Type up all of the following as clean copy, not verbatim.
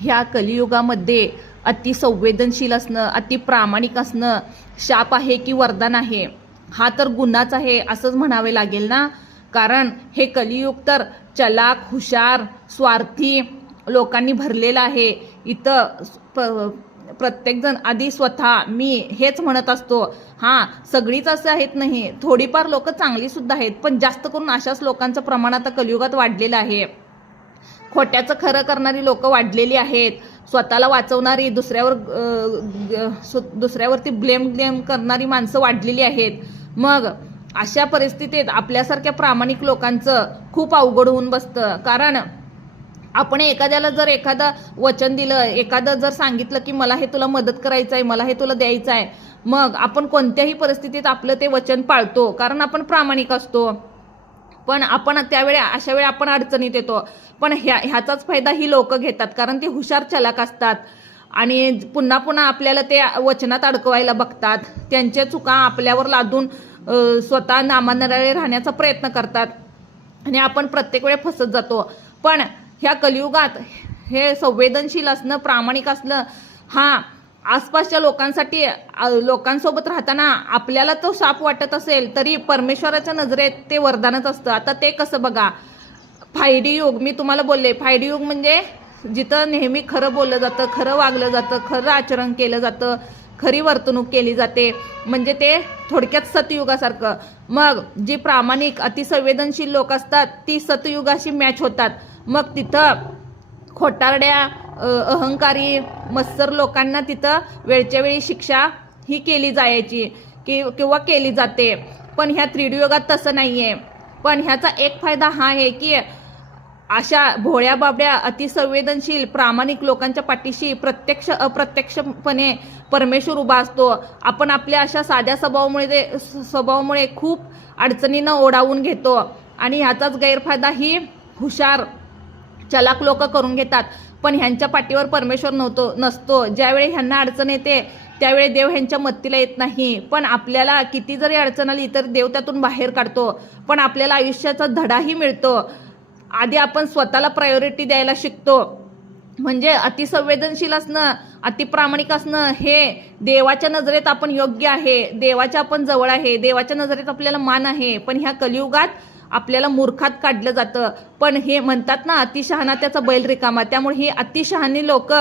ह्या कलियुगामध्ये अति संवेदनशील असणं, अति प्रामाणिक असणं शाप आहे की वरदान आहे? हा तर गुन्हाच आहे असंच म्हणावे लागेल ना. कारण हे कलियुग तर चलाक, हुशार, स्वार्थी लोकांनी भरलेलं आहे. इथं प्रत्येकजण आधी स्वतः मी हेच म्हणत असतो. हां, सगळीच असं आहेत नाही, थोडीफार लोक चांगली सुद्धा आहेत, पण जास्त करून अशाच लोकांचं प्रमाण आता कलियुगात वाढलेलं आहे. खोट्याचं खरं करणारी लोक वाढलेली आहेत. स्वतःला वाचवणारी दुसऱ्यावरती ब्लेम करणारी माणसं वाढलेली आहेत. मग अशा परिस्थितीत आपल्यासारख्या प्रामाणिक लोकांचं खूप अवघड होऊन बसतं. कारण आपण एखाद्याला जर एखादं वचन दिलं, एखादं जर सांगितलं की मला हे तुला मदत करायचं आहे, मला हे तुला द्यायचं आहे, मग आपण कोणत्याही परिस्थितीत आपलं ते वचन पाळतो, कारण आपण प्रामाणिक असतो. पण आपण त्यावेळी अशा वेळी आपण अडचणीत येतो. पण ह्याचाच फायदा ही लोक घेतात, कारण ते हुशार चलाक असतात आणि पुन्हा पुन्हा आपल्याला ते वचनात अडकवायला बघतात. त्यांच्या चुका आपल्यावर लादून स्वतः नामांतराळे राहण्याचा प्रयत्न करतात आणि आपण प्रत्येक वेळी फसत जातो. पण ह्या कलियुगात हे संवेदनशील असणं, प्रामाणिक असणं, हा आसपासच्या लोकांसोबत राहताना आपल्याला तो शाप वाटत असेल तरी परमेश्वराच्या नजरेत ते वरदानच असतं. आता ते कसं बघा, 5D युग, मी तुम्हाला बोलले 5D युग म्हणजे जिथं नेहमी खरं बोललं जातं, खरं वागलं जातं, खरं आचरण केलं जातं, खरी वर्तणूक केली जाते, म्हणजे ते थोडक्यात सतयुगासारखं. मग जी प्रामाणिक अतिसंवेदनशील लोक असतात ती सतयुगाशी मॅच होतात. मग तिथं खोटारड्या, अहंकारी, मत्सर लोकांना तिथं वेळच्या वेळी शिक्षा ही केली जायची किंवा केली जाते. पण ह्या 3D युगात तसं नाहीये. पण ह्याचा एक फायदा हा आहे की अशा भोळ्या बाबड्या अतिसंवेदनशील प्रामाणिक लोकांच्या पाठीशी प्रत्यक्ष अप्रत्यक्षपणे परमेश्वर उभा असतो. आपण आपल्या अशा साध्या स्वभावामुळे खूप अडचणींना ओढावून घेतो आणि ह्याचाच गैरफायदा ही हुशार चलाक लोक करून घेतात. पण ह्यांच्या पाठीवर परमेश्वर नसतो. ज्यावेळी ह्यांना अडचण येते त्यावेळी देव ह्यांच्या मदतीला येत नाही. पण आपल्याला किती जरी अडचण आली तर देव त्यातून बाहेर काढतो. पण आपल्याला आयुष्याचा धडाही मिळतो. आधी आपण स्वतःला प्रायोरिटी द्यायला शिकतो. म्हणजे अतिसंवेदनशील असणं, अतिप्रामाणिक असणं हे देवाच्या नजरेत आपण योग्य आहे, देवाच्या आपण जवळ आहे, देवाच्या नजरेत आपल्याला मान आहे. पण ह्या कलियुगात आपल्याला मूर्खात काढलं जातं. पण हे म्हणतात ना, अतिशहाणा त्याचा बैल रिकामा. त्यामुळे ही अतिशहाणी लोक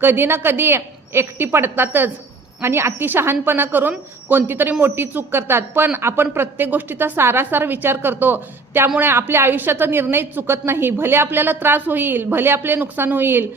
कधी ना कधी एकटी पडतातच आणि अतिशहानपणा करून कोणती तरी मोठी चूक करतात. पण आपण प्रत्येक गोष्टीचा सारासार विचार करतो, त्यामुळे आपल्या आयुष्याचा निर्णय चुकत नाही. भले आपल्याला त्रास होईल, भले आपले नुकसान होईल,